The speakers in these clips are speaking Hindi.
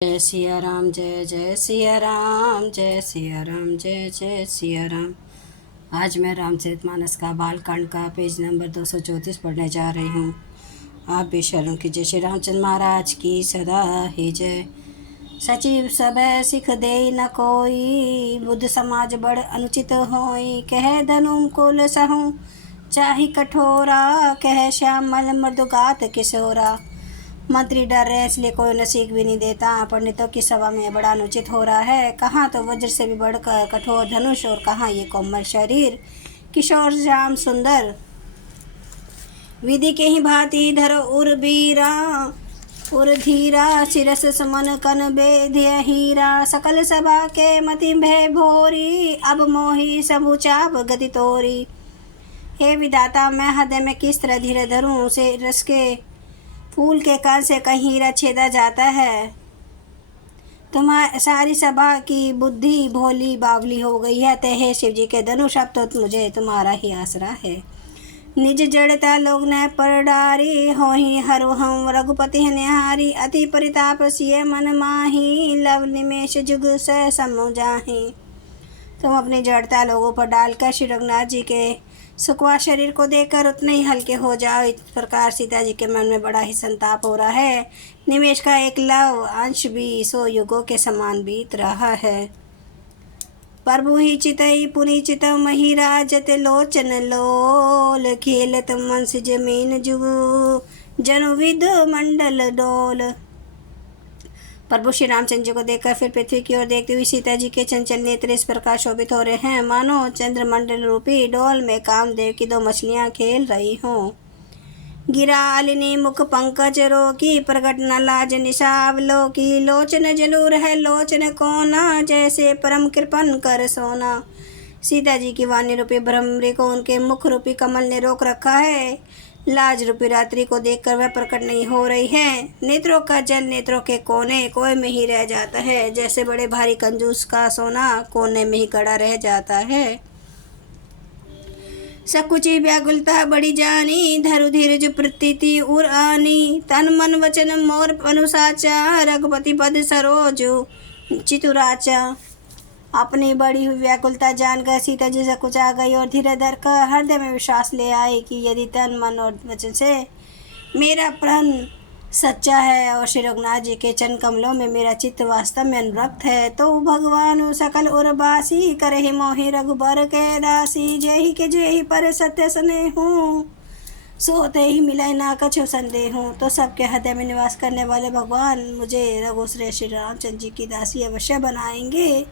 जय सिया राम, जय जय सिया राम, जय सिया राम, जय जय सिया राम। आज मैं रामचरितमानस का बालकांड का पेज नंबर 234 पढ़ने जा रही हूँ। आप भी शरण कीजिए। श्री रामचंद्र महाराज की सदा ही जय। सचिव सब सिख दे न कोई, बुद्ध समाज बड़ अनुचित होई। कह धनुम कुल सहु चाहि कठोरा, कह श्यामल मृदुगात किशोरा। मंत्री डर रहे इसलिए कोई उन्हें सीख भी नहीं देता। पंडितों की सभा में बड़ा अनुचित हो रहा है। कहाँ तो वज्र से भी बढ़कर कठोर धनुष, और कहाँ ये कोमल शरीर किशोर श्याम सुंदर। विधि के ही भांति धर उर बीरा, उर धीरा शिरस समन कन बेध्य हीरा। सकल सभा के मति भय भोरी, अब मोही सबु चाप गति तोरी। हे विधाता, मैं हृदय में किस तरह धीरे धरूं, उसे रस के फूल के कान से कहीं हीरा छेदा जाता है। तुम्हारी सारी सभा की बुद्धि भोली बावली हो गई है। ते हे शिव जी के धनुष, अब तो मुझे तुम्हारा ही आसरा है। निज जड़ता लोग न पर डारी, हो ही हरु हम रघुपति निहारी। अति परिताप सिय मन माही, लव निमेश जुग से समु जाही। तुम अपनी जड़ता लोगों पर डालकर श्री रघुनाथ जी के सुखवा शरीर को देखकर उतने ही हल्के हो जाओ। इस प्रकार सीता जी के मन में बड़ा ही संताप हो रहा है। निमेश का एक लव अंश भी 100 युगों के समान बीत रहा है। प्रभु ही चितई पुनि चितव मही राजत, लोचन लोल खेलत मंस जमीन जुगु। जनु विद मंडल डोल। प्रभु श्री रामचंद्र जी को देखकर फिर पृथ्वी की ओर देखती हुई सीता जी के चंचल नेत्र इस प्रकार शोभित हो रहे हैं, मानो चंद्रमंडल रूपी डोल में कामदेव की 2 मछलियां खेल रही हों। गिरालिनी मुख पंकज रोकी, प्रगट न लाज निशावलोकी। लोचन जलूर है लोचन कोना, जैसे परम कृपन कर सोना। सीता जी की वाणी रूपी भ्रमरी को उनके मुख रूपी कमल ने रोक रखा है। लाज रूपी रात्रि को देखकर वह प्रकट नहीं हो रही है। नेत्रों का जल नेत्रों के कोने कोए में ही रह जाता है, जैसे बड़े भारी कंजूस का सोना कोने में ही गड़ा रह जाता है। सकुची व्याकुलता बड़ी जानी, धरु धीरज प्रतीति उर आनी। तन मन वचन मोर अनुसाचा, रघुपति पद सरोजु चितुराचा। अपनी बड़ी हुई व्याकुलता जानकर सीता जी सकुचा गई और धीरे धर कर हृदय में विश्वास ले आई कि यदि तन मन और वचन से मेरा प्रण सच्चा है और श्री रघुनाथ जी के चरण कमलों में मेरा चित्त वास्तव में अनुरक्त है, तो भगवान सकल उर्वासी करे मोहि रघुबर के दासी। जय के जय पर सत्य स्नेह हूँ, सोते ही मिले ना कछु संदेह हूँ। तो सबके हृदय में निवास करने वाले भगवान मुझे रघुश्रेष्ठ श्री रामचंद्र जी की दासी अवश्य बनाएंगे।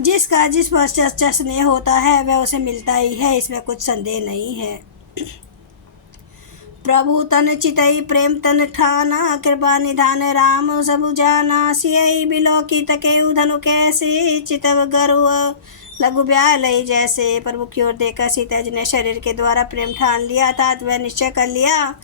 जिसका जिस पर सच्चा स्नेह होता है वह उसे मिलता ही है, इसमें कुछ संदेह नहीं है। प्रभु तन चितई प्रेम तन ठाना, कृपा निधान राम सबु जाना। सियई बिलो की तके धनु कैसे, चितव गरु लघु ब्यालय जैसे। प्रभु की ओर देखकर सीता जी ने शरीर के द्वारा प्रेम ठान लिया था। वह निश्चय कर लिया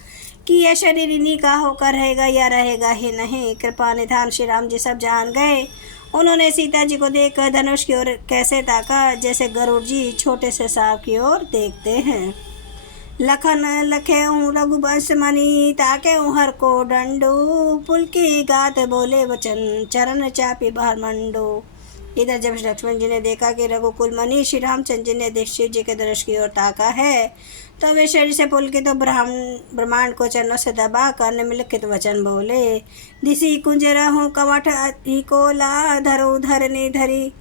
कि यह शरीर इन्हीं का होकर रहेगा या रहेगा ही नहीं। कृपा निधान श्री राम जी सब जान गए। उन्होंने सीता जी को देखकर धनुष की ओर कैसे ताका, जैसे गरुड़ जी छोटे से सांप की ओर देखते हैं। लखन लखे रघुवंश मणि, ताके हर को डंडू। पुल की गात बोले वचन, चरण चापी बाहर मंडो। इधर जब लक्ष्मण जी ने देखा कि रघुकुल मणि श्री रामचंद्र जी ने शिव जी के धनुष की ओर ताका है, तो वे शरीर से पुलकित तो ब्रह्मांड को चरणों से दबा कर निम्नलिखित वचन बोले। दिसी कुंज रहूं कवट ही कोला, धरो धरने धरी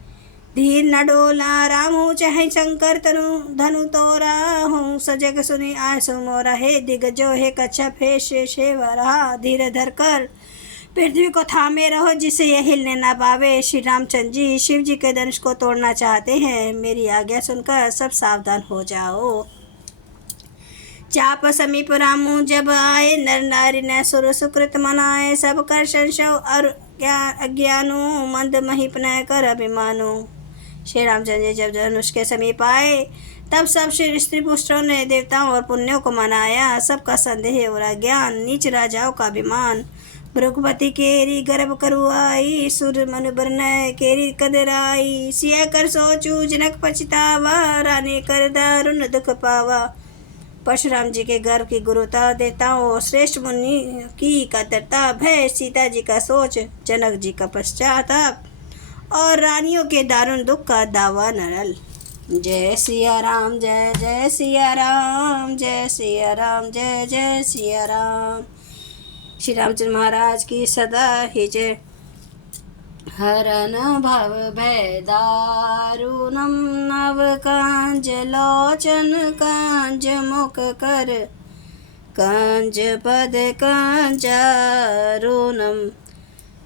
धीर न डोला। राम हूँ चाहे शंकर तनु धनु तोरा हूँ, सजग सुनी आय सुमोरा। हे दिग्गजो हे कच्छप हे शेष हे वराह, धीरे धर कर पृथ्वी को थामे रहो, जिसे यह हिलने ना पावे। श्री रामचंद्र जी शिव जी के धनुष को तोड़ना चाहते हैं। मेरी आज्ञा सुनकर सब सावधान हो जाओ। चाप समीप रामू जब आए, नर नारी न सुर सुकृत मनाए। सब कर संशय और अज्ञानो, मंद महिपन कर अभिमानो। श्री रामचंद्र जी जब धनुष के समीप आए, तब सब श्री स्त्री पुष्टों ने देवताओं और पुण्यों को मनाया। सबका संदेह और अज्ञान, नीच राजाओं का अभिमान। भृगुपति केरी गर्भ करुआई, सुर मन बरनय केरी कदराई। सिया कर सोचू जनक पछतावा, रानी कर दारुण दुख पावा। परशुराम जी के गर्व की गुरुता, देवताओं श्रेष्ठ मुनि की कतरता, भय सीता जी का सोच, जनक जी का पश्चाताप और रानियों के दारुण दुख का दावा नरल। जय सिया राम, जय जय सिया राम, जय सिया राम, जय जय सिया राम। श्री रामचंद्र महाराज की सदा ही जय। हरन भव भय दारुणम, नव कांज लोचन कांज मुख कर, कांज पद कांचारुणम,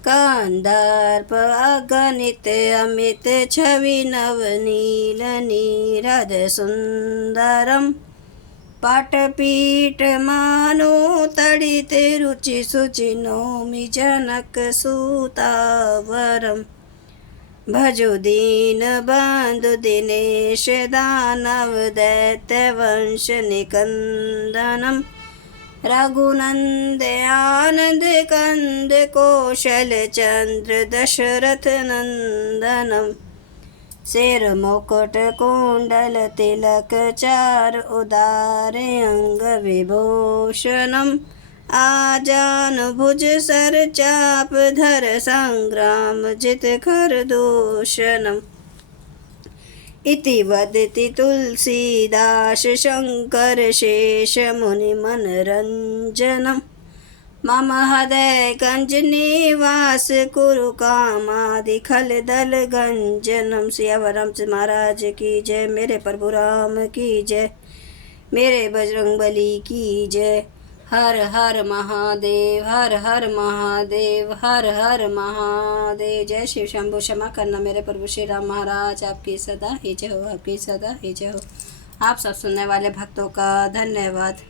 कांदार्प अगणित अमित छवि नवनील नीरद सुंदरम, पाटपीठ मानो तड़ित रुचि सुचि नौमि जनक सुतावरम, भजो दीन बंधु दिनेश दानव दैत्य वंश निकंदनम, रघुनंद आनंद कंद कौशल चंद्र दशरथ नंदनम, शेर मुकुट कुंडल तिलक चार उदार अंग विभूषणम, आजान भुज सर चाप धर संग्राम जित खर दूषणम, इति वदति तुलसीदास शंकर शेष मुनि मनरंजनम, मम हृदय गंज निवास कुरु कामादि खल दल गंजनम। सियावर रामचंद्र महाराज की जय। मेरे प्रभु राम की जय। मेरे बजरंग बली की जय। हर हर महादेव, हर हर महादेव, हर हर महादेव। जय शिव शंभु। क्षमा करना मेरे प्रभु श्री राम महाराज, आपकी सदा ही जय हो, आपकी सदा ही जय हो। आप सब सुनने वाले भक्तों का धन्यवाद।